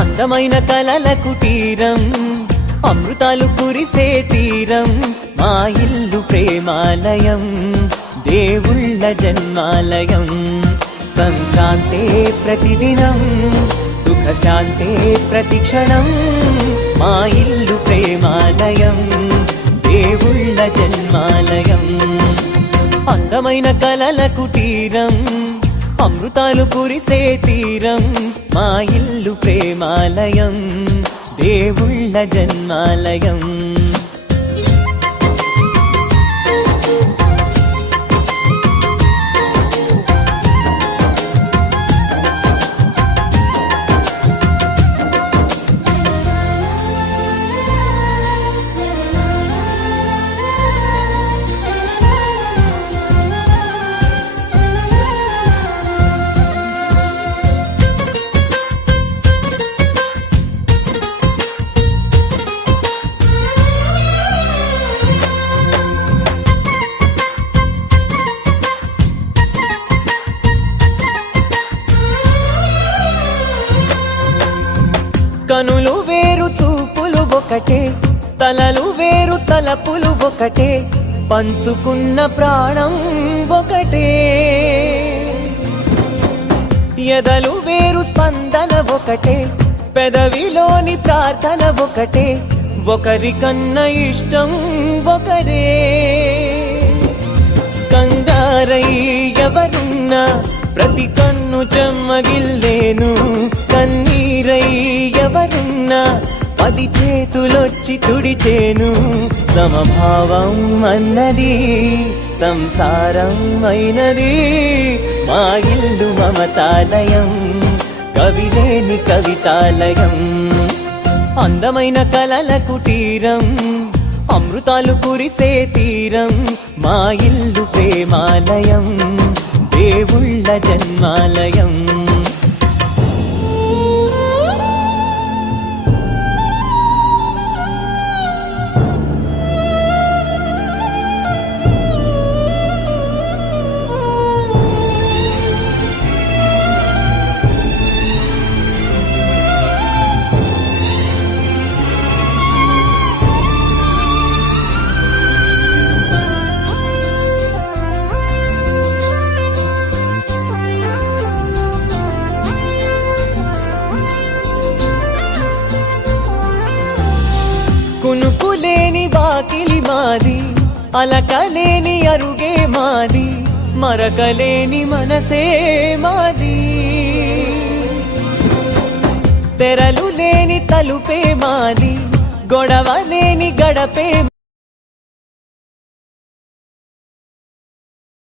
అందమైన కలల కుటీరం, అమృతాలు కురిసే తీరం, మా ఇల్లు ప్రేమాలయం, దేవుళ్ళ జన్మాలయం. సంక్రాంతే ప్రతిదినం, సుఖశాంతే ప్రతిక్షణం, మా ఇల్లు ప్రేమాలయం, దేవుళ్ళ జన్మాలయం. అందమైన కలల కుటీరం, అమృతాలు కురిసే తీరం, మా ఇల్లు ప్రేమాలయం, దేవుళ్ళ జన్మాలయం. కనులు వేరు చూపులు ఒకటే, తలలు వేరు తలపులు ఒకటే, పంచుకున్న ప్రాణం ఒకటే. ఎదలు వేరు స్పందన ఒకటే, పెదవిలోని ప్రార్థన ఒకటే, ఒకరికన్నా ఇష్టం ఒకరే. కంగారై ఎవరున్నా ప్రతి కన్ను చెమ్మగిల్లేను, కన్నీరై ఎవరున్నా 10 చేతులొచ్చి తుడిచేను. సమభావం అన్నది సంసారం అయినది, మా ఇల్లు మమతాలయం, కవిలేని కవితాలయం. అందమైన కలల కుటీరం, అమృతాలు కురిసే తీరం, మా ఇల్లు ప్రేమాలయం, దేవుళ్ళ జన్మాలయం. కునుకులేని వాకిలి మాది, అలకలేని అరుగే మాది, మరకలేని మనసే మాది. తెరలు లేని తలుపే మాది, గొడవ లేని గడపే